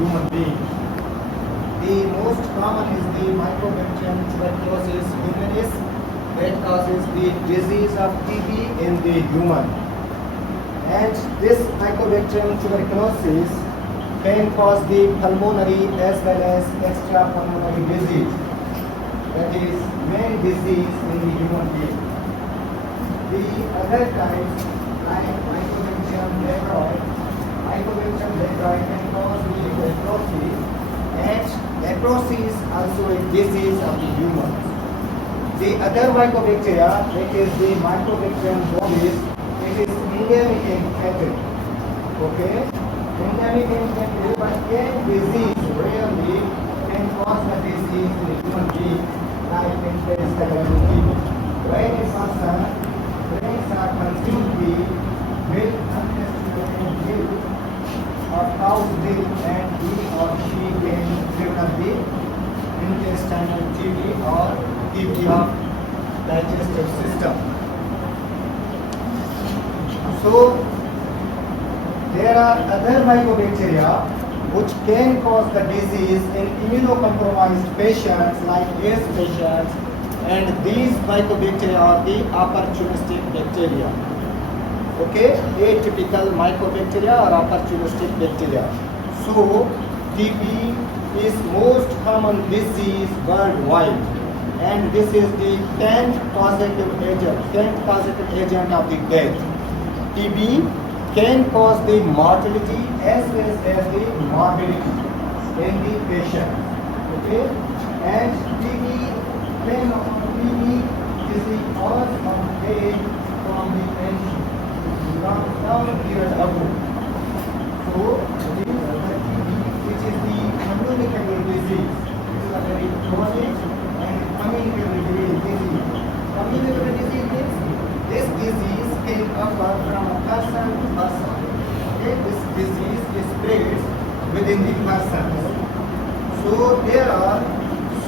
human being. The most common is the Mycobacterium tuberculosis humanis that causes the disease of TB in the human. And this Mycobacterium tuberculosis can cause the pulmonary as well as extrapulmonary disease. That is main disease in the human being. The other types like Mycobacterium leprae can cause the leprosy, and leprosy is also a disease of the humans. The other mycobacteria, that is the Mycobacterium bovis, it is endemic in cattle. Okay? Endemic in cattle, but can disease rarely can cause the disease in the human being, like intestinal TB. When a person drinks or consumes the milk, unconstituted milk, or cow's milk, and he or she can develop the intestinal TB or TB of digestive system. So there are other mycobacteria which can cause the disease in immunocompromised patients like AIDS patients, and these mycobacteria are the opportunistic bacteria. Okay, atypical mycobacteria or opportunistic bacteria. So TB is most common disease worldwide, and this is the 10th causative agent of the death. TB can cause the mortality as well as the morbidity in the patient. Okay, and TB is the cause of death from the ancient long period ago. So this is the TB, which is the communicable disease. This is a very chronic and communicable disease. Communicable disease means this disease can occur from a person to person. Okay, this disease is spread within the person. So there are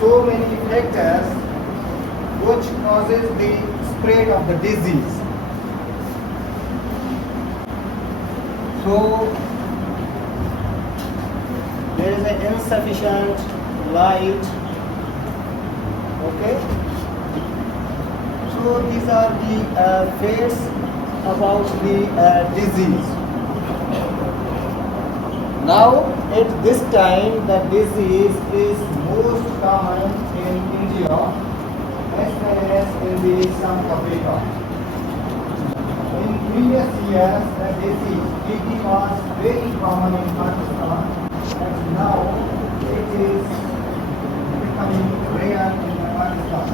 so many factors which causes the spread of the disease. So there is an insufficient light. Okay. So these are the facts about the disease. Now at this time the disease is most common in India as well as in the South Africa. In previous years the disease TB was very common in Pakistan, and now it is becoming rare in Pakistan.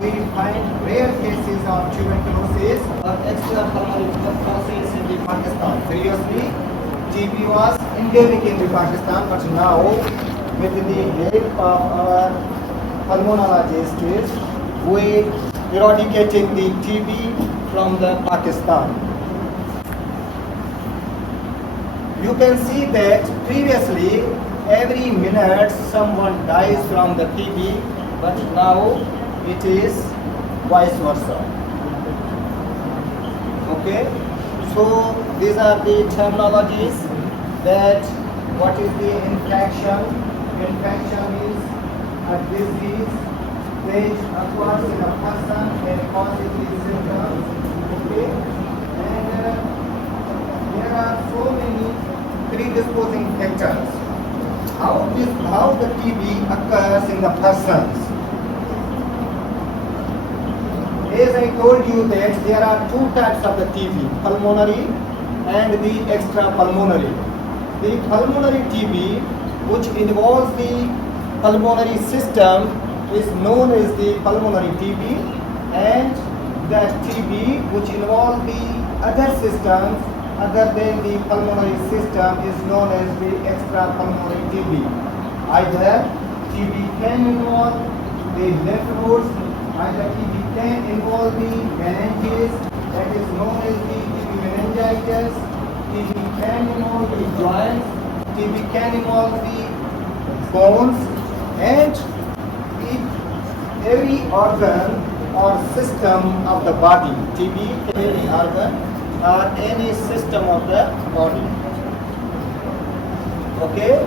We find rare cases of tuberculosis or extrapulmonary tuberculosis in the Pakistan. Previously, TB was endemic in the Pakistan, but now, with the help of our pulmonologists, we eradicating the TB from the Pakistan. You can see that previously, every minute someone dies from the TB, but now it is vice versa. Okay, so these are the terminologies that what is the infection. Infection is a disease that occurs in a person and causes the symptoms. Okay, and there are so many predisposing factors. How the TB occurs in the persons. As I told you that there are two types of the TB, pulmonary and the extrapulmonary. The pulmonary TB, which involves the pulmonary system, is known as the pulmonary TB, and the TB which involves the other systems other than the pulmonary system is known as the extrapulmonary TB. Either TB can involve the lymph nodes, either TB can involve the meninges, that is known as the TB meningitis. TB can involve the joints, TB can involve the bones, and every organ or system of the body. TB any organ or any system of the body. Okay,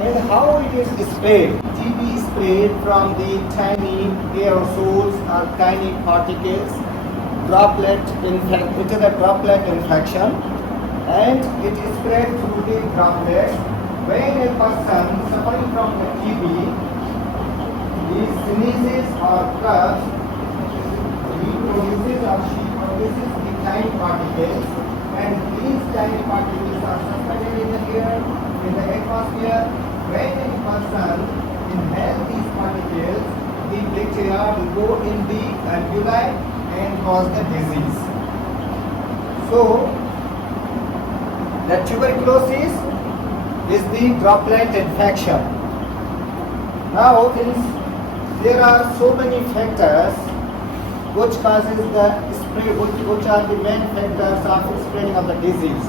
And how it is spread? TB is spread from the tiny aerosols or tiny particles. It is a droplet infection, and it is spread through the droplets. When a person suffering from the TB, he sneezes or coughs, he produces or she produces the tiny particles, and these tiny particles are suspended in the air, in the atmosphere. When a person inhales these particles, the bacteria will go in the alveoli and cause the disease. So, the tuberculosis is the droplet infection. Now, there are so many factors which causes the spread, which are the main factors of spreading of the disease.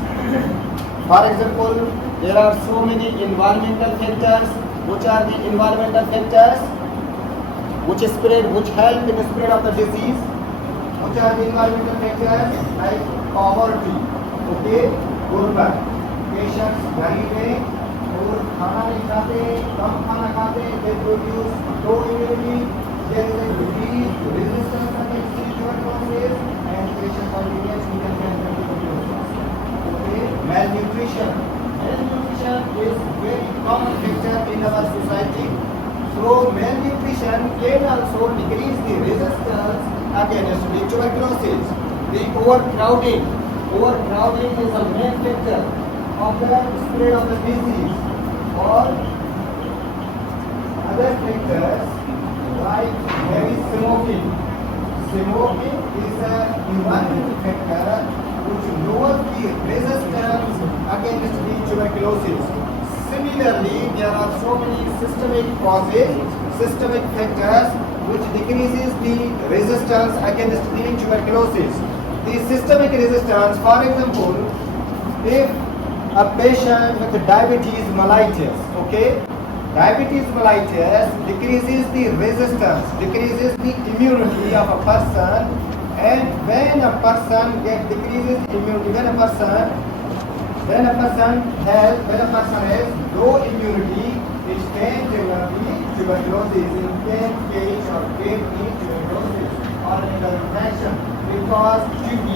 For example, there are so many environmental factors. Which are the environmental factors which help in the spread of the disease? Which are the environmental factors? Like poverty, okay, गुर्बत, patients गरीब हैं और खाना नहीं खाते, कम खाना खाते, they produce low immunity, there is a disease resistance against tuberculosis, and patients are experiencing tuberculosis. Okay, malnutrition. Malnutrition is very common factor in our society. So malnutrition can also decrease the resistance against the tuberculosis. The overcrowding is a main factor of the spread of the disease. Or other factors like heavy smoking. Smoking is an environmental factor which lowers the resistance against the tuberculosis. Similarly, there are so many systemic factors which decreases the resistance against the tuberculosis. The systemic resistance, for example, if a patient with diabetes mellitus, okay, diabetes mellitus decreases the resistance, decreases the immunity of a person, and when a person decreases immunity, when a person has low immunity, it can develop tuberculosis, it can catch or get tuberculosis or another infection, because TB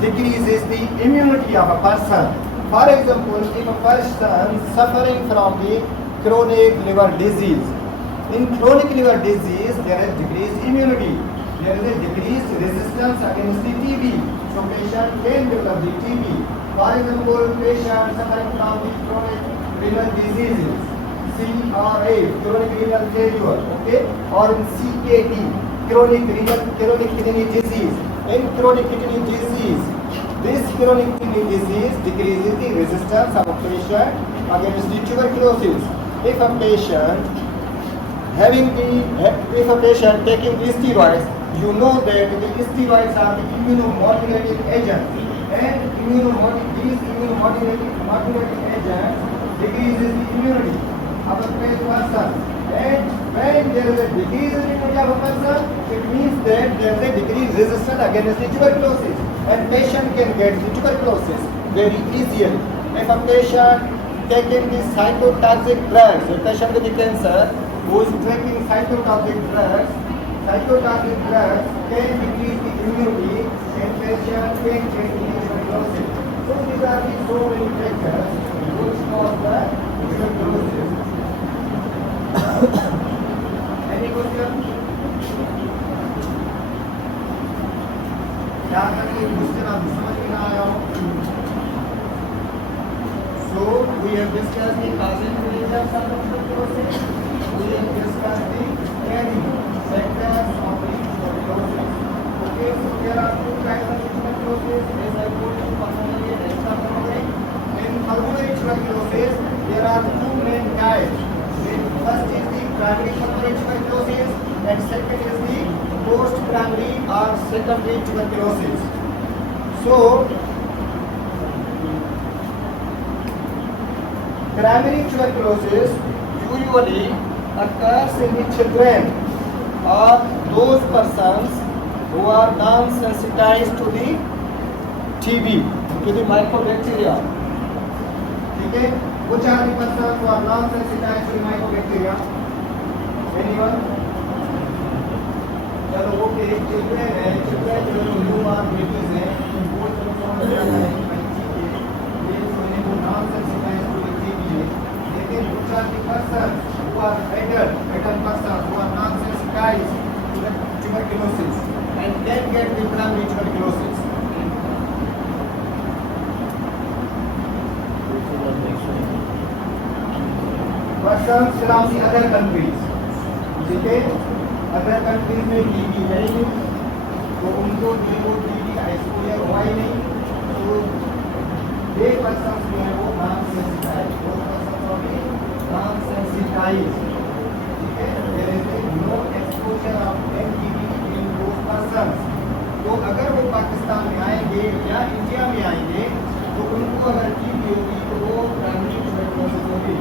decreases the immunity of a person. For example, if a person suffering from the chronic liver disease, in chronic liver disease there is decreased immunity, there is a decreased resistance against the TB, so patient can develop the TB. For example, patient suffering from the chronic renal diseases, CRA, chronic renal failure, okay, or in CKD, chronic kidney disease. In chronic kidney disease, this chronic kidney disease decreases the resistance of a patient against the tuberculosis. If a patient taking steroids, you know that the steroids are the immunomodulating agents, and these immunomodulating agents decreases the immunity of a person. And when there is a decrease in immunity of a person, it means that there is a decreased resistance against the tuberculosis, and patient can get the tuberculosis very easily. If a patient taking the cytotoxic drugs, a patient with the cancer who is taking cytotoxic drugs can decrease the immunity, and patient can get the tuberculosis. So these are the so many factors which cause the tuberculosis. Any question? क्या करके question आप समझ में आया हो? So we have discussed the causes and reasons of tuberculosis. We have discussed the carrying factors of the tuberculosis. Okay, so there are two kinds of tuberculosis. As I told you, pulmonary and extrapulmonary. In pulmonary tuberculosis, there are two main types. First is the primary pulmonary tuberculosis, and second is the post-primary or secondary tuberculosis. So, primary tuberculosis usually occurs in the children or those persons who are non-sensitized to the TB, to the mycobacteria. Okay? Which are the persons who are non-sensitized to mycobacteria? Anyone? चलो okay, children है, children जो new born babies हैं, वो जो समझ जाता है कि भाई ठीक है, ये जो है वो non-sensitized to TB है, लेकिन which are the persons who are adult persons who are non-sensitized to the tuberculosis and then get the primary tuberculosis? Persons from the other countries, ठीक है, अदर कंट्रीज में टीबी है ही नहीं, तो उनको जो वो टीबी एक्सपोजर हुआ ही नहीं, तो ये पर्सन जो है वो नॉन-सेंसिटाइज, ठीक है, there is no exposure of TB in those persons. तो अगर वो पाकिस्तान में आएंगे या इंडिया में आएंगे तो उनको अगर टीबी होगी तो वो प्राइमरी ट्यूबरकुलोसिस होगी।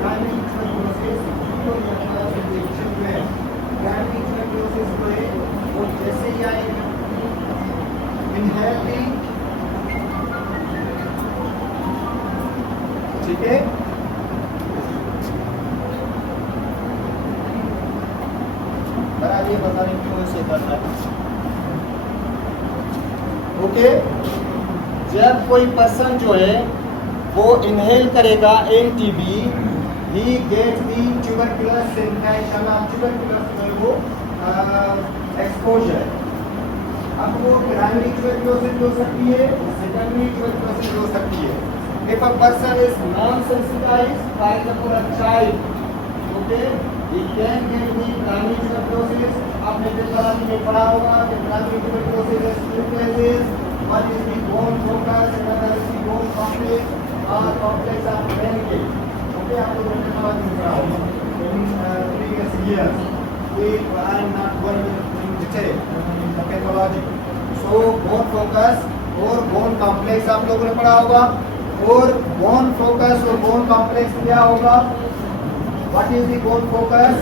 प्राइमरी ट्यूबरकुलोसिस इंजेक्शन में प्राइमरी ट्यूबरकुलोसिस जो है वो जैसे ही आएगा इनहेरेंटली, ठीक है, ये बता रहे क्यों इसे करना है। ओके, जब कोई पर्सन जो है वो इनहेल करेगा NTB, he get the tuberculous infection of tuberculous जो वो एक्सपोजर। अब वो प्राइमरी ट्यूबरकुलोसिस हो सकती है, सेकेंडरी ट्यूबरकुलोसिस हो सकती है। If a person is non sensitised, for example a child, okay, he can get the primary tuberculosis. आपने पेथोलॉजी में पढ़ा होगा कि primary tuberculosis is two phases. One is the bone focus, another is the bone complex or complex of Meniere. Okay, आप लोगों ने pathology में पढ़ा होगा in previous years. I am not going in detail in the pathology. So bone focus और bone complex आप लोगों ने पढ़ा होगा, और bone focus और bone complex क्या होगा? What is the bone focus?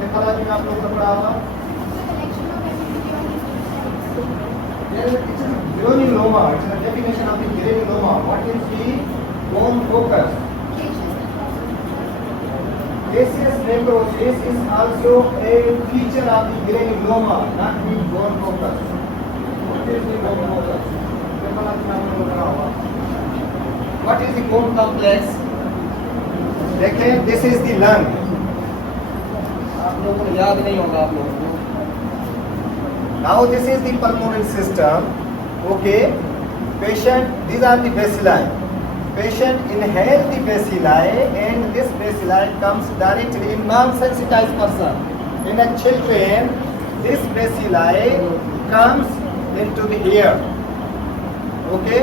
Pathology में आप लोगों ने पढ़ा होगा। It's a granuloma. It's a definition of the granuloma. What is the bone focus? Caseous necrosis is also a feature of the granuloma, not the bone focus. What is the bone focus? Pathology में आप लोगों ने पढ़ा होगा। What is the bone complex? देखें, this is the lung. आप लोगों को याद नहीं होगा आप लोगों को। Now this is the pulmonary system, okay. Patient, these are the bacilli. Patient inhale the bacilli and this bacilli comes directly in non sensitized person. In a children this bacilli comes into the ear, okay,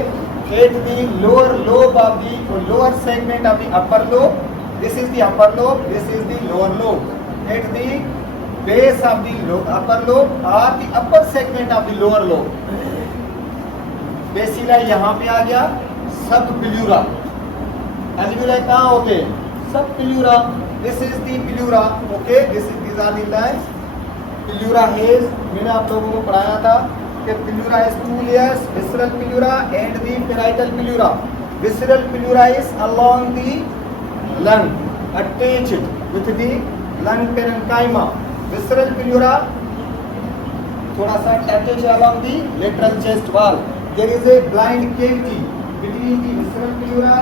at the lower lobe of the lower segment of the upper lobe. This is the upper lobe, this is the lower lobe. At the base of the upper lobe or the upper segment of the lower lobe. बेसिला यहाँ पे आ गया, सब pleura. Alveoli कहाँ होते हैं? सब pleura. This is the pleura, okay. These are the lines. Pleura is, मैंने आप लोगों को पढ़ाया था कि pleura is two layers, visceral pleura and the parietal pleura. Visceral pleura is along the lung, attached with the lung parenchyma. Visceral pleura थोड़ा सा attached along the lateral chest wall. There is a blind cavity between the visceral pleura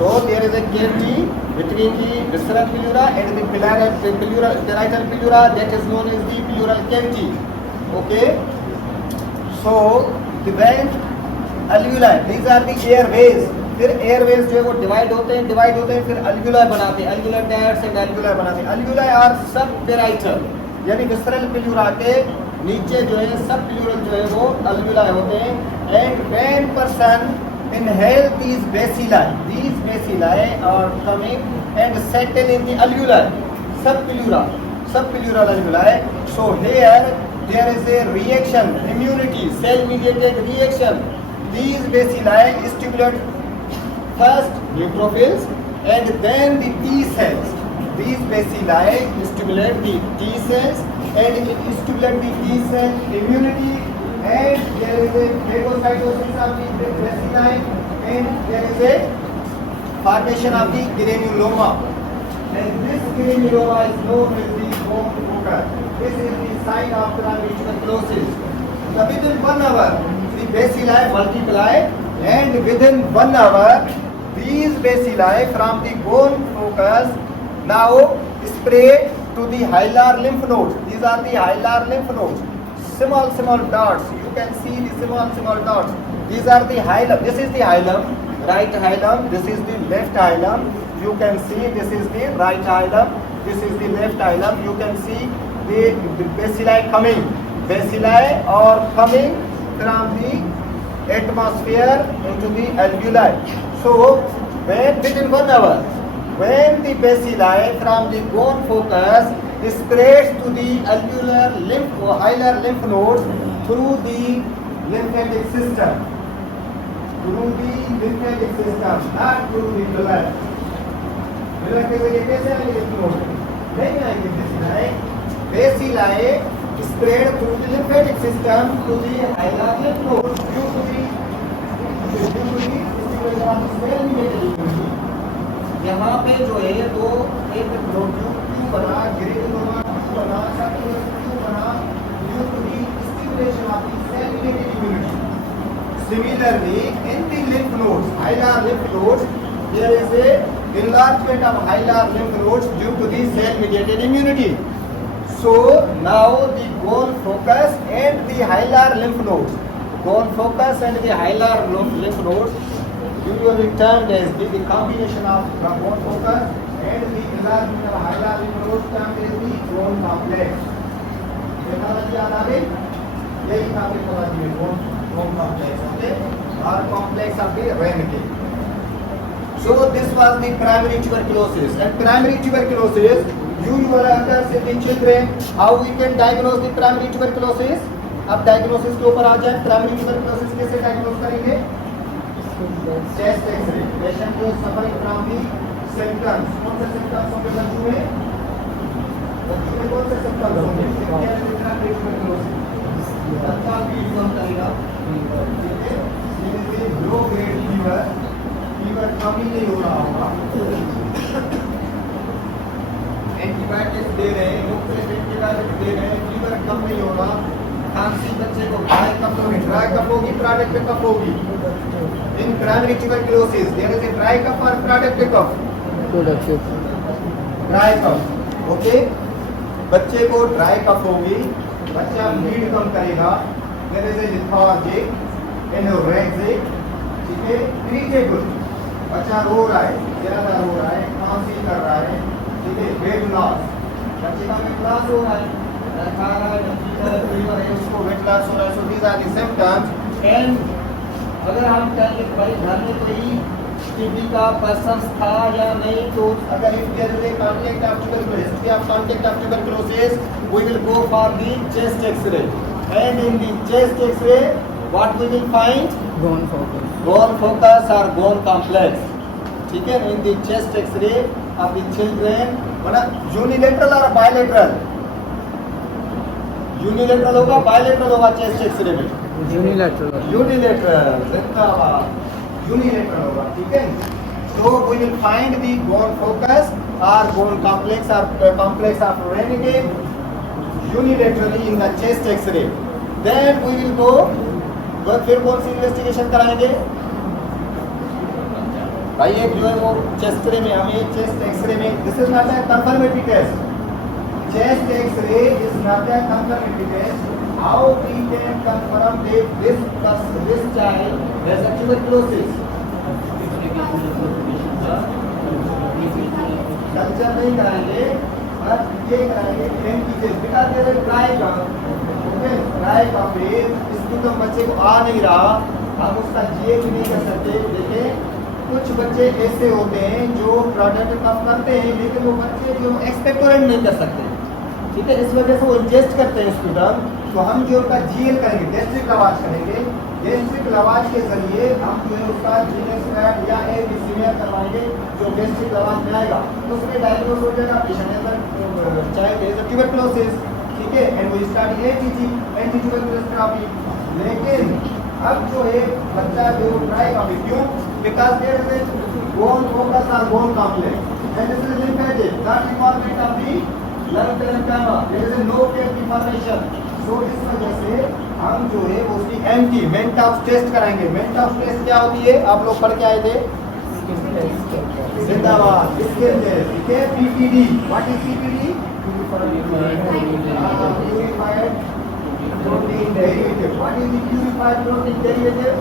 So there is a cavity between the visceral pleura and the parietal pleura, that is known as the pleural cavity. Okay. So the when alveoli, these are the airways. फिर airways जो है वो divide होते हैं, फिर alveoli बनाते हैं, alveolar ducts and alveoli बनाते हैं। Alveoli are subparietal, यानी visceral pleura के नीचे जो है सब pleural जो है वो alveoli होते हैं। And when person inhale these bacilli are coming and settle in the alveoli, subpleural alveoli. So here there is a reaction, immunity, cell-mediated reaction. These bacilli stimulate first neutrophils and then the T cells. These bacilli stimulate the T cells and it stimulates the T cell immunity, and there is a phagocytosis of the bacilli, and there is a formation of the granuloma. And this granuloma is known as the bone focus. This is the sign of primary tuberculosis. Now within 1 hour, the bacilli multiply, and within 1 hour, these bacilli from the bone focus now spread to the hilar lymph nodes. These are the hilar lymph nodes. Small dots. You can see the small dots. These are the hilum. This is the hilum, right hilum. This is the left hilum. You can see this is the right hilum. This is the left hilum. You can see the bacilli coming. Bacilli are coming from the atmosphere into the alveoli. So when within 1 hour, when the bacilli from the bone focus spreads to the alveolar lymph or hilar lymph nodes through the lymphatic system, not through the blood. Blood के जरिए कैसे आएंगे lymph node? नहीं आएंगे bacilli spread through the lymphatic system to the hilar lymph nodes due to the stimulation of cell mediated immunity. यहाँ पे जो है तो एक ग्लोब्यूल क्यों बना, ग्रेनुलोमा क्यों बना, सर्कुलर क्यों बना, due to the stimulation of the cell mediated immunity. Similarly, in the lymph nodes, hilar lymph nodes, there is a enlargement of hilar lymph nodes due to the cell mediated immunity. So now the bone focus and the hilar lymph nodes, usually termed as the combination of the bone focus and the enlargement of hilar lymph nodes termed as the bone complex. Technology याद आ गई? यही था आपके समझिए bone complex, okay? Or complex of the Wernicke. So this was the primary tuberculosis. And primary tuberculosis usually occurs in the children. How we can diagnose the primary tuberculosis? अब diagnosis के ऊपर आ जाए. Primary tuberculosis कैसे diagnose करेंगे? Chest X-ray. Patient who is suffering from the symptoms. कौन से symptoms होंगे बच्चों में? बच्चों में कौन से symptoms होंगे? Primary tuberculosis. बच्चा भी exam करेगा. ठीक है? ये low grade fever कम ही नहीं हो रहा होगा. एंटीबायोटिक्स दे रहे हैं, मुख्तलिफ एंटीबायोटिक्स दे रहे हैं, फीवर कम नहीं हो रहा. खांसी बच्चे को ड्राई कफ होगी, प्रोडक्टिव कफ होगी. In primary tuberculosis there is a dry cough और productive cough. Dry cough, okay. बच्चे को ड्राई कफ होगी, बच्चा ब्लीड कम करेगा. There is a lethargic, anorexic, ठीक है, इरिटेबल. बच्चा रो रहा है, ज्यादा रो रहा है, खांसी कर रहा है, ठीक है, वेट लॉस. बच्चे का वेट लॉस हो रहा है, खा रहा है, फीवर है, उसको वेट लॉस हो रहा है. So these are the symptoms. And अगर हम कहेंगे भाई घर में कोई टीबी का पर्सन था या नहीं, तो अगर if there is a contact of tuberculosis, we have contact of tuberculosis, we will go for the chest X-ray. And in the chest X-ray what we will find? bone focus or bone complex. ठीक है, in the chest X-ray of the children, मतलब unilateral और bilateral. unilateral होगा, bilateral होगा chest X-ray में. unilateral जिंदाबाद, unilateral होगा. ठीक है. So we will find the bone focus or bone complex or complex of Wernicke unilaterally in the chest X-ray. Then we will go. फिर कौन सी इन्वेस्टिगेशन कराएंगे भाई? एक जो है वो चेस्ट रे में, हमें चेस्ट एक्सरे में, this is not a confirmatory test. Chest X-ray is not a confirmatory test. How we can confirm that this child has a tuberculosis? Culture नहीं कराएंगे, बस ये कराएंगे antigen. Because there is dry cough, okay, dry cough is तो बच्चे को आ नहीं रहा, हम उसका जीए भी नहीं कर सकते. देखिए कुछ बच्चे ऐसे होते हैं जो प्रोडक्ट कफ करते हैं, लेकिन वो बच्चे जो एक्सपेक्टोरेंट नहीं कर सकते. ठीक है, इस वजह से वो इंजेस्ट करते हैं स्टूडेंट. तो हम जो उनका जीएल करेंगे, गैस्ट्रिक लवाज करेंगे. गैस्ट्रिक लवाज के जरिए हम जो है उसका जीएल या एबीसीमिया करवाएंगे, जो गैस्ट्रिक लवाज में आएगा तो उसमें डायग्नोज हो जाएगा पेशेंट के अंदर चाइल्ड इज ट्यूबरकुलोसिस. ठीक ठीक है, and we start anti tubercular therapy. लेकिन अब जो है बच्चा जो ट्राई कॉपी, क्यों? Because there is a bone focus और bone complex and this is lymphatic not deformation of the lung parenchyma, there is no care deformation. तो इस वजह से हम जो है उसकी एंटी मेंटॉक्स टेस्ट कराएंगे। मेंटॉक्स टेस्ट क्या होती है, आप लोग पढ़ के आए थे? जिंदाबाद, स्किन टेस्ट, ठीक है। PPD, what is PPD? Purified protein derivative. What is the purified protein derivative?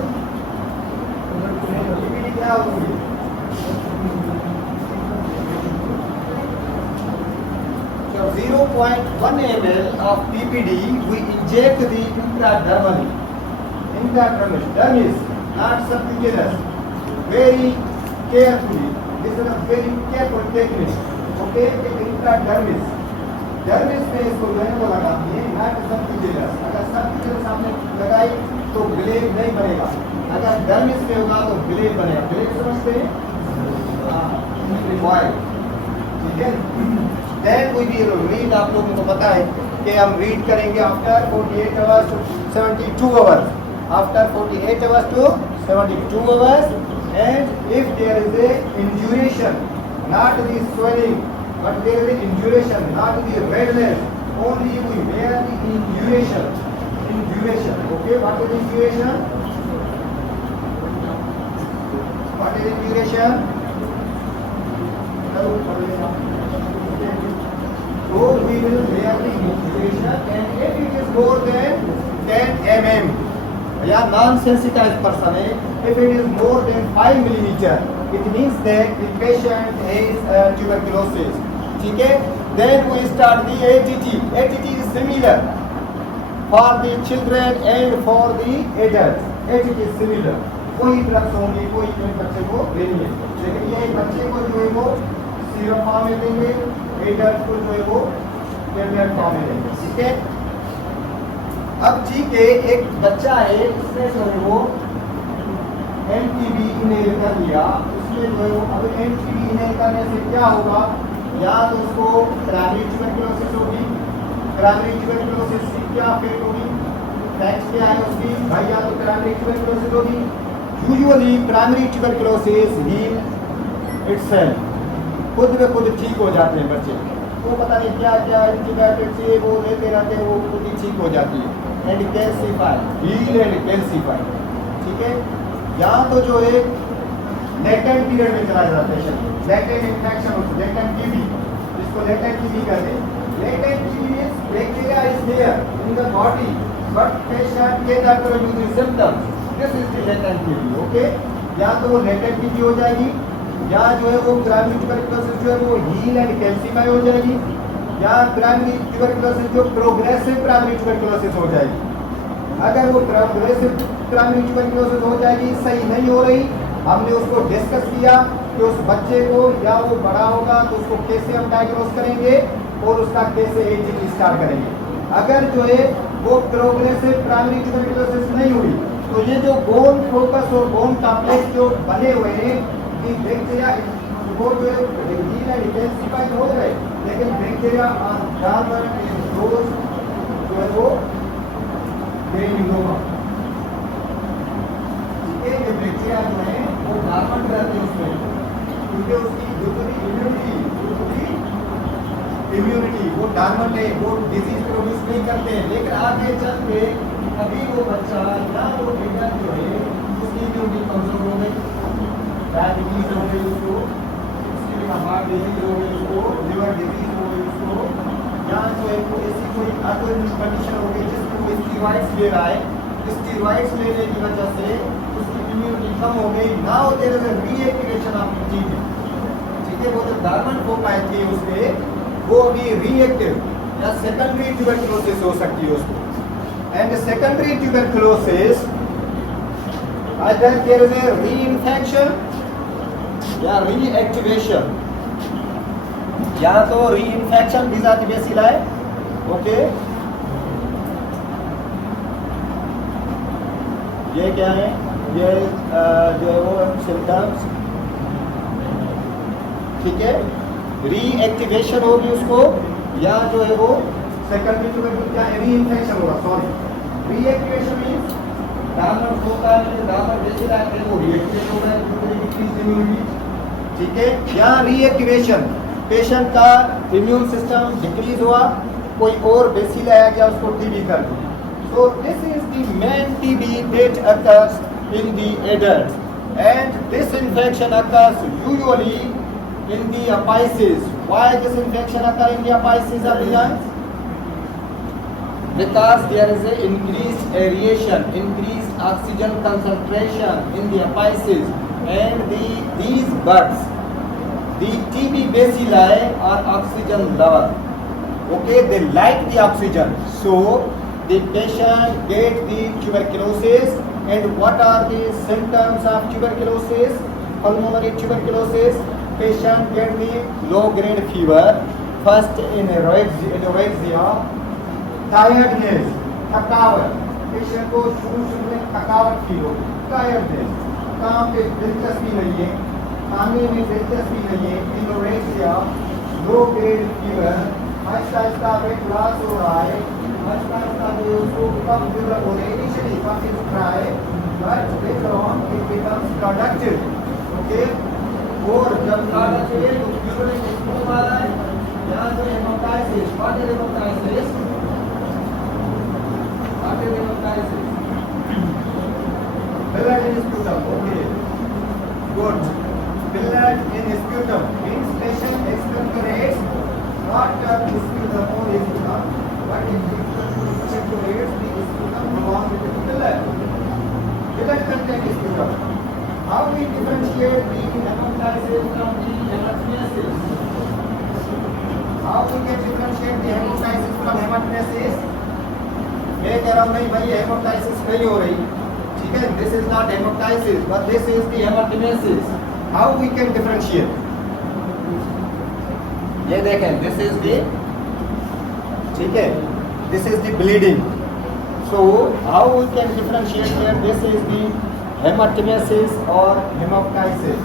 PPD क्या होती है? So 0.1 ml of PPD we inject the intradermally. Dermis, not subcutaneous. Very carefully. This is a very careful technique. Okay, intradermis. Dermis में इसको जो है वो लगाती है, नॉट सबक्यूटेनियस। अगर सबक्यूटेनियस आपने लगाई तो ग्लेब नहीं बनेगा, अगर डर्मिस में होगा तो ग्लेब बनेगा। ग्लेब समझते हैं? ठीक है। देन वी विल रीड, आप लोगों को पता है कि हम रीड करेंगे after 48 hours to 72 hours, after 48 hours to 72 hours, and if there is a induration, not the swelling but there is induration, not the redness, only we wear the induration. Okay, what is induration? What is induration? So we will wear the induration, and if it is more than 10 mm, yeah, non-sensitized person, if it is more than 5 millimeter, it means that the patient has tuberculosis. ठीक है। Then we start the ATT. ATT is similar for the children and for the adults. ATT is similar. कोई drugs होंगे, कोई बच्चे को देनी है, लेकिन ये बच्चे को जो है वो सीरप फॉर्म में देंगे, एडल्ट को जो है वो टेबलेट फॉर्म में देंगे। ठीक है। अब ठीक है, एक बच्चा है, उसने जो है वो एमटीबी इनहेल कर लिया, उसमें जो है वो अब एमटीबी इनहेल करने से क्या होगा, या तो उसको प्राइमरी ट्यूबरकुलोसिस होगी। प्राइमरी ट्यूबरकुलोसिस की क्या फेट होगी, फैक्ट क्या है उसकी भाई, या तो प्राइमरी ट्यूबरकुलोसिस होगी। Usually primary tuberculosis heal itself, खुद में खुद ठीक हो जाते हैं बच्चे, तो पता नहीं क्या क्या एंटीबायोटिक से वो लेते रहते हैं, वो खुद ही ठीक हो जाती है। And calcify, heal and calcify, ठीक है। यहाँ तो जो है लेटेंट पीरियड में चला जाता है पेशेंट, लेटेंट इन्फेक्शन होती है, लेटेंट टीबी, इसको लेटेंट टीबी कहते हैं। Latent TB is bacteria is there in the body but patient can not show the symptoms, this is the latent TB. Okay, या तो वो लेटेंट टीबी हो जाएगी, या जो है वो प्राइमरी ट्यूबरकुलोसिस जो है वो हील एंड कैल्सीफाई हो जाएगी, या प्राइमरी ट्यूबरकुलोसिस जो प्रोग्रेसिव प्राइमरी ट्यूबरकुलोसिस हो जाएगी। अगर वो प्रोग्रेसिव प्राइमरी ट्यूबरकुलोसिस हो जाएगी, सही नहीं हो रही, हमने उसको डिस्कस किया कि उस बच्चे को या वो बड़ा होगा तो उसको कैसे हम डायग्नोस करेंगे और उसका कैसे एटीटी स्टार्ट करेंगे। अगर जो है वो प्रोग्रेसिव प्राइमरी ट्यूबरकुलोसिस नहीं हुई तो ये जो बोन फोकस और बोन कॉम्प्लेक्स जो बने हुए हैं, ये बैक्टीरिया वो जो है इंटेंसिफाई हो रहे, लेकिन बैक्टीरिया और डार्मन डोज जो है वो ग्रेन्युलोमा, ये बैक्टीरिया जो है वो डार्मन रहते हैं उसमें, क्योंकि उसकी जो इम्यूनिटी वो डार्मन है, वो डिजीज प्रोड्यूस नहीं करते हैं। लेकिन आगे चल के अभी वो बच्चा या वो बेटा जो है उसकी इम्यूनिटी कमजोर हो गई, डायबिटीज हो गई उसको, उसकी हार्ट डिजीज हो गई उसको, लिवर डिजीज हो गई उसको, या जो है वो ऐसी कोई ऑटोइम्यून कंडीशन हो गई जिसको वो स्टीरॉइड्स ले रहा है, स्टीरॉइड्स लेने की वजह से उसकी इम्यूनिटी कम हो गई। Now there is a reactivation of the gene, ठीक है। वो जो डार्मन फोकाई थी उसके वो अभी रीएक्टिव या सेकेंडरी ट्यूबरकुलोसिस हो सकती है उसको। And secondary tuberculosis either there is a reinfection या रीएक्टिवेशन, या तो reinfection these are the bacilli, okay। ये क्या है, ये जो है वो सिम्टम्स, ठीक है। रीएक्टिवेशन होगी उसको, या जो है वो सेकेंडरी ट्यूबरकुलोसिस क्या री इन्फेक्शन होगा, सॉरी रीएक्टिवेशन मींस डायमंड होता है, डायमंड जैसे लाइक वो रीएक्टिवेट हो रहा है क्योंकि डिक्रीज इम्यूनिटी, ठीक है। यहाँ रीएक्टिवेशन पेशेंट का इम्यून सिस्टम डिक्रीज हुआ, कोई और बेसिल आया गया उसको टीबी कर दिया। So this is the main TB that occurs in the adults, and this infection occurs usually in the apices. Why this infection occur in the apices of the lungs? Because there is a increased aeration, increased oxygen concentration in the apices, and these buds, the TB bacilli are oxygen lover. Okay, they like the oxygen, so the patient get the tuberculosis. And what are the symptoms of tuberculosis? Pulmonary tuberculosis, patient get the low grade fever, first anorexia, tiredness, थकावट, patient को शुरू में थकावट feel हो, tiredness, काम पे दिलचस्पी नहीं है, खाने में दिलचस्पी नहीं है, anorexia, low grade fever, Aahista Aahista weight loss हो रहा है, आहिस्ता आहिस्ता जो उसको कम डेवलप हो रही है, इनिशियली काफी दुख रहा है, but later on it becomes productive, okay. और जब प्रोडक्टिव है तो फीवर में आ रहा है, यहाँ से hemoptysis, what is hemoptysis? What is hemolysis? Blood in sputum. Okay. Good. Blood in sputum means patient expectorates not the sputum or the sputum, but expectorates the sputum along with the blood. Blood contains sputum. How we differentiate the hemolysis from the hematemesis? How we can differentiate the hemolysis from hematemesis? मैं कह रहा हूँ नहीं भाई हेमोटाइसिस नहीं हो रही, ठीक है, this is not hemoptysis but this is the hematemesis. How we can differentiate? ये देखें, दिस इज द, ठीक है, this is the bleeding, so how we can differentiate here this is the hematemesis और हेमोटाइसिस?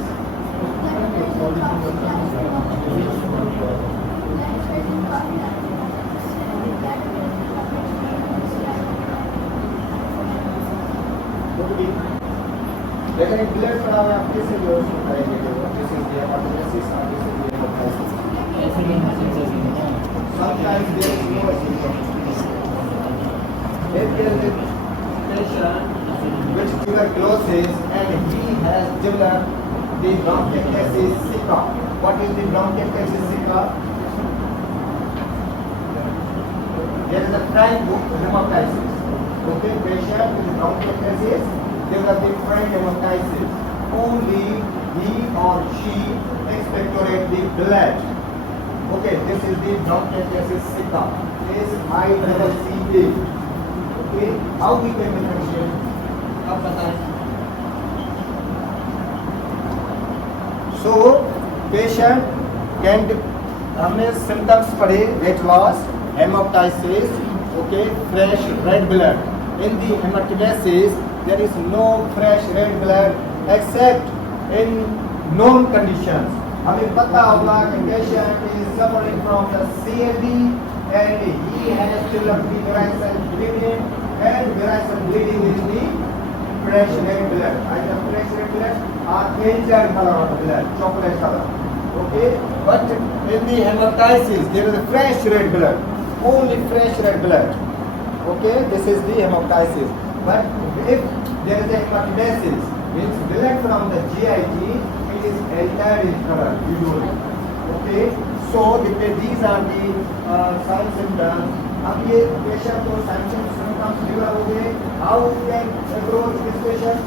लेकिन एक blood पड़ा हुआ है, आप कैसे जो करेंगे? जैसे कि हेमाटेमेसिस और जैसे कि हेमाटाइटिस, sometimes there is no symptom. If there is a patient with tuberculosis and he has developed the bronchiectasis sicca. What is the bronchiectasis sicca? There is a frank hemoptysis. Okay, patient with bronchiectasis develop the frank hemoptysis. Only he or she expectorate the blood. Okay, this is the bronchiectasis sicca. This ICCA. Okay, how we can differentiate? आप बताएं. So, patient can हमने symptoms पढ़े, weight loss, hemoptysis, okay, fresh red blood. In the hematemesis, there is no fresh red blood except in known conditions. हमें पता होगा कि patient is suffering from the CLD and he has developed the variceal bleeding, and variceal bleeding is the fresh red blood. Either fresh red blood or injured color of blood, chocolate color. Okay, but in the hemoptysis there is a fresh red blood, only fresh red blood. Okay, this is the hemoptysis. But if there is a hematemesis, means blood from the GIT, it is altered in color usually. Okay, so these are the signs symptoms. अब ये patient को signs and symptoms develop हो गए, how we can approach this patient?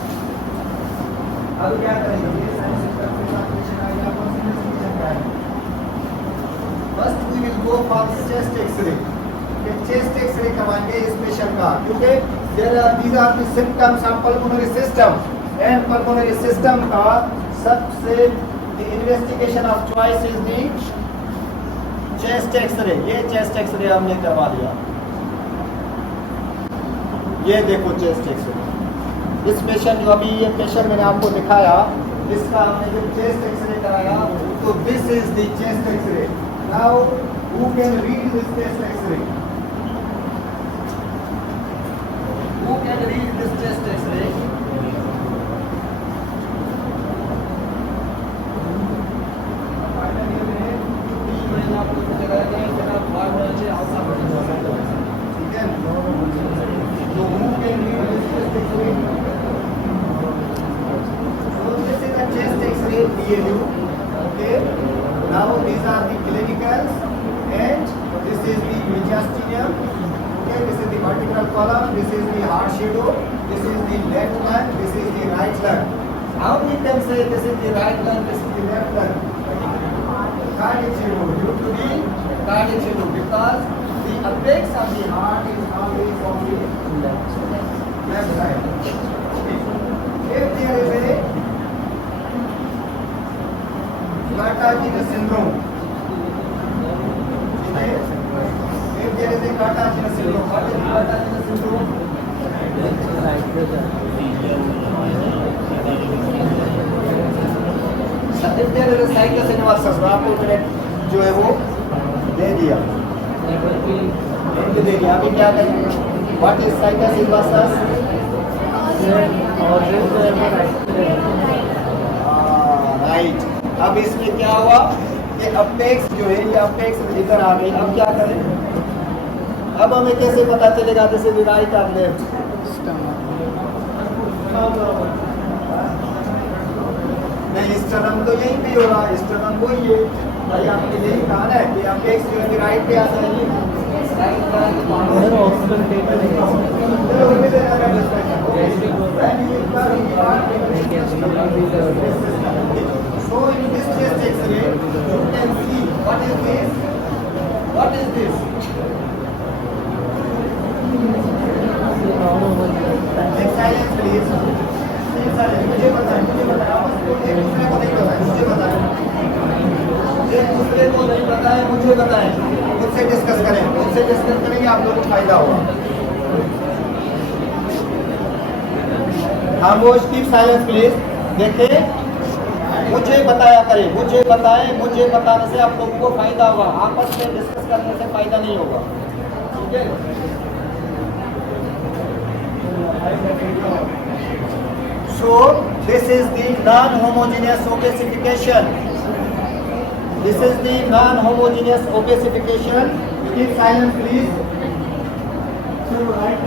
अब क्या करेंगे? ये signs symptoms के साथ patient आएगा, कौन सी investigation कराएंगे? First we will go for chest X-ray. Chest X-ray करवाएंगे इस पेशेंट का, क्योंकि these are the symptoms of pulmonary system, and pulmonary system का सबसे the investigation of choice is the chest X-ray. ये chest X-ray हमने करवा दिया, ये देखो chest X-ray। इस पेशेंट जो अभी ये पेशेंट मैंने आपको दिखाया, इसका हमने जब chest X-ray कराया तो this is the chest X-ray. Now who can read this chest X-ray? can read this chest X-ray? So who can read this chest X-ray? So this is a chest X-ray PLU. Okay. Now these are the clinicals, and this is the mediastinum. Okay, this is the vertical column. This is the heart shadow. This is the left lung. This is the right lung. How we can say this is the right lung? This is the left lung? Cardiac shadow. Due to the cardiac shadow, because the apex of the heart is always on the left side. Okay. If there is a Cartagena syndrome. Okay. If there is a Cartagena syndrome, what is Cartagena syndrome? If there is a cyclus inversus, तो आपको मैंने जो है वो दे दिया, दे दिया. अभी क्या करेंगे? What is cyclus inversus? Right. अब इसमें क्या हुआ? ये अपेक्स जो है, ये अपेक्स इधर आ गई. अब क्या करें? अब हमें कैसे पता चलेगा जैसे राइट और लेफ्ट? नहीं, स्टर्नम तो यहीं पे होगा. स्टर्नम को ये भाई आपने यही कहा ना कि अपेक्स जो है राइट पे आ जाएगी. So in this chest X-ray, you can see what is this? What is this? Take silence please. Take silence. मुझे बताएं. आपस में एक दूसरे को नहीं बताएं. मुझे बताएं. एक दूसरे को नहीं बताएं. मुझे बताएं. मुझसे डिस्कस करें. मुझसे डिस्कस करेंगे, आप लोगों को फायदा होगा. खामोश. Keep silence please. देखिए, मुझे बताया करें. मुझे बताएं. मुझे बताने से आप लोगों को फायदा होगा. आपस में डिस्कस करने से फायदा नहीं होगा. ठीक है. So this is the non-homogeneous opacification. This is the non-homogeneous opacification. Keep silence please. So right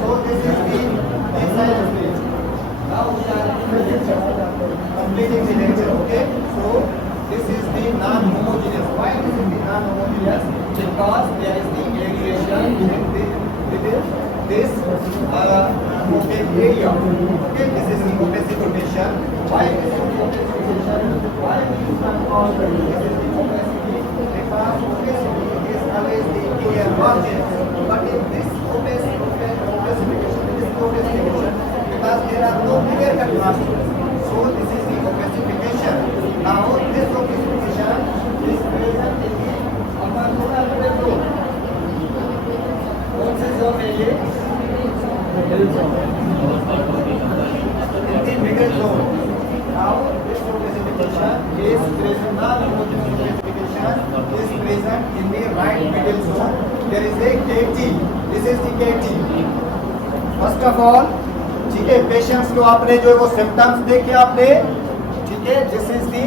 So this is the now we are completing the lecture. Okay. So this is the non-homogeneous. Why this is the non-homogeneous? Because there is the aeration within this opaque area. Okay, this is the opacification. Why this is the opacification? Why we call this is the opacity? Because opacity is always the clear margin. But in this opacification, because there are no clear cut margins, so this is the opacification. Now this opacification is present in the upper zone. What is zone? Middle zone. In the middle zone. Now this opacification is present. Now opacification is present in the right middle zone. There is a cavity. This is the cavity. First of all, ठीक है, patients को आपने जो है वो symptoms देखे आपने. ठीक है, this is the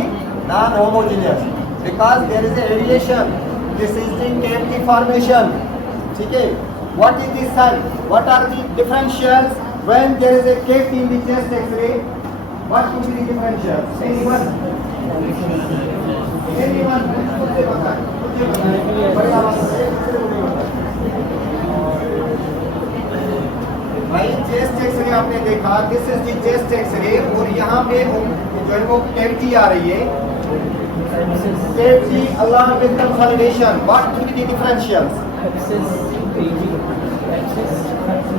non homogeneous because there is a aeration. This is the cavity formation. ठीक है. What is the sign? What are the differentials when there is a cavity in the chest X-ray? What could be the differentials? Anyone मुझे बताएं. बड़ी आवाज से भाई chest X-ray आपने देखा. This is the chest X-ray और यहाँ पे जो है वो कैविटी आ रही है. Cavity along with consolidation. What will be the differentials?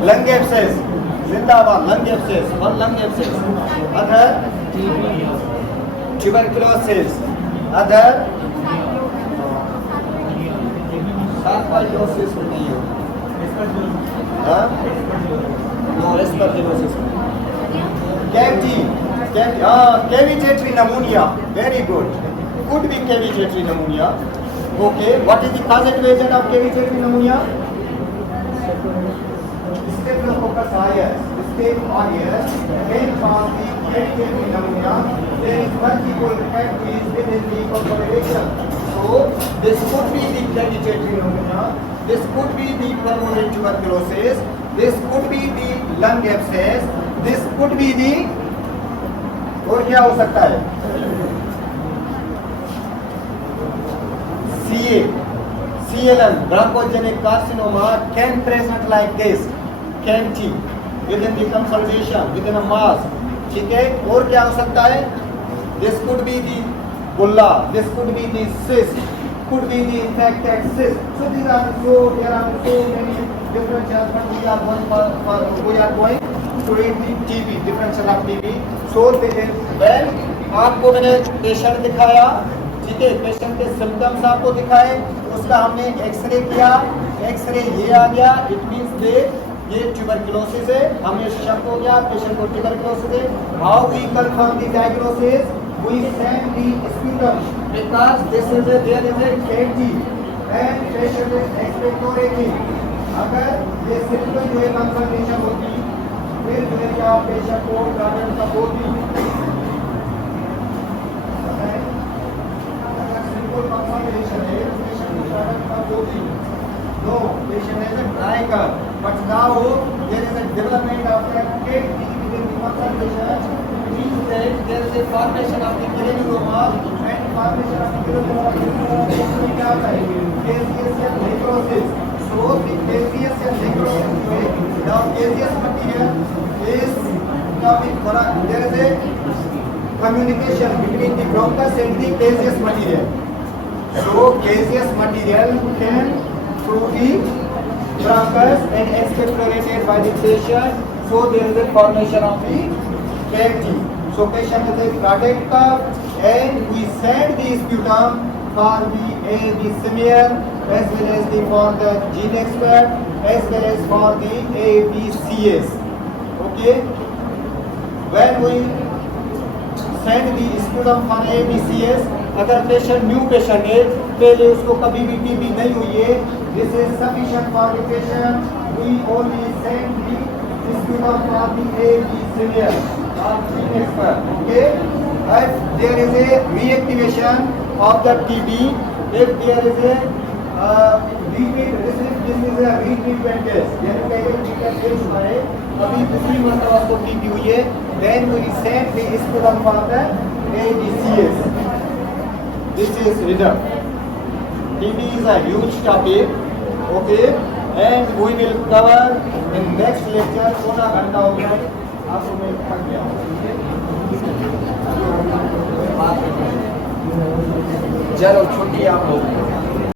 Lung abscess. जिंदाबाद. Lung abscess. One lung abscess. Other tuberculosis. Other sarcoidosis नहीं हो. No, aspergillosis. Cavitatory pneumonia. Very good. could be cavitary pneumonia. Okay, what is the causative agent of cavitary pneumonia? Staphylococcus aureus. Staph aureus can cause the cavitary pneumonia. There is multiple factors within the population. So this could be the cavitary pneumonia. This could be the pulmonary tuberculosis. This could be the lung abscess. This could be the और क्या हो सकता है? CLN, bronchogenic carcinoma can present like this, cavity within the consolidation, within a mass. ठीक है? और क्या हो सकता है? This could be the bulla, this could be the cyst, could be the infected cyst. So there are so many different judgments we are going to read the TB, differential of TB. So when आपको मैंने patient दिखाया, ठीक है, patient के symptoms आपको दिखाए, उसका हमने एक्सरे किया, एक्सरे ये आ गया, इट मींस दे ये ट्यूबरकुलोसिस है, हमें शक हो गया पेशेंट को ट्यूबरकुलोसिस है. How we confirm the diagnosis? We send the sputum because there is a cavity and patient is expectorating. अगर ये सिंपल जो है कंसल्टेशन होती, फिर जो है क्या पेशेंट को गार्डन का होती, अगर सिंपल कंसल्टेशन है पेशेंट को गार्डन का होती. No, patient has a dry cough, but now there is a development of that cavity within the consultation. Means that there is a formation of the granuloma and formation of the granuloma क्या होता है? Caseous necrosis. So the caseous necrosis में the caseous material is coming for there is a communication between the bronchus and the caseous material. So caseous material can through the bronchus and expectorated by the patient. So there is a formation of the cavity. So patient is a cardiac cough and we send the sputum for the smear as well as for the gene expert as well as for the ABCS. Okay. When we send the sputum for ABCS, अगर patient new patient है, पहले उसको कभी भी TB नहीं हुई है, this is sufficient for the patient. We only send the sputum for the ABCS. Okay, if there is a reactivation of the TB, if there is a repeat, this is a retreatment test. यानी पहले treatment test हुआ है, अभी दूसरी मरतबा को TB हुई है, then we send the sputum for the ABCS. This is result. TB is a huge topic, okay, and we will cover in next lecture. सोना घंटा हो गया. आपको मैं थक गया हूँ. चलो छुट्टी आप लोग.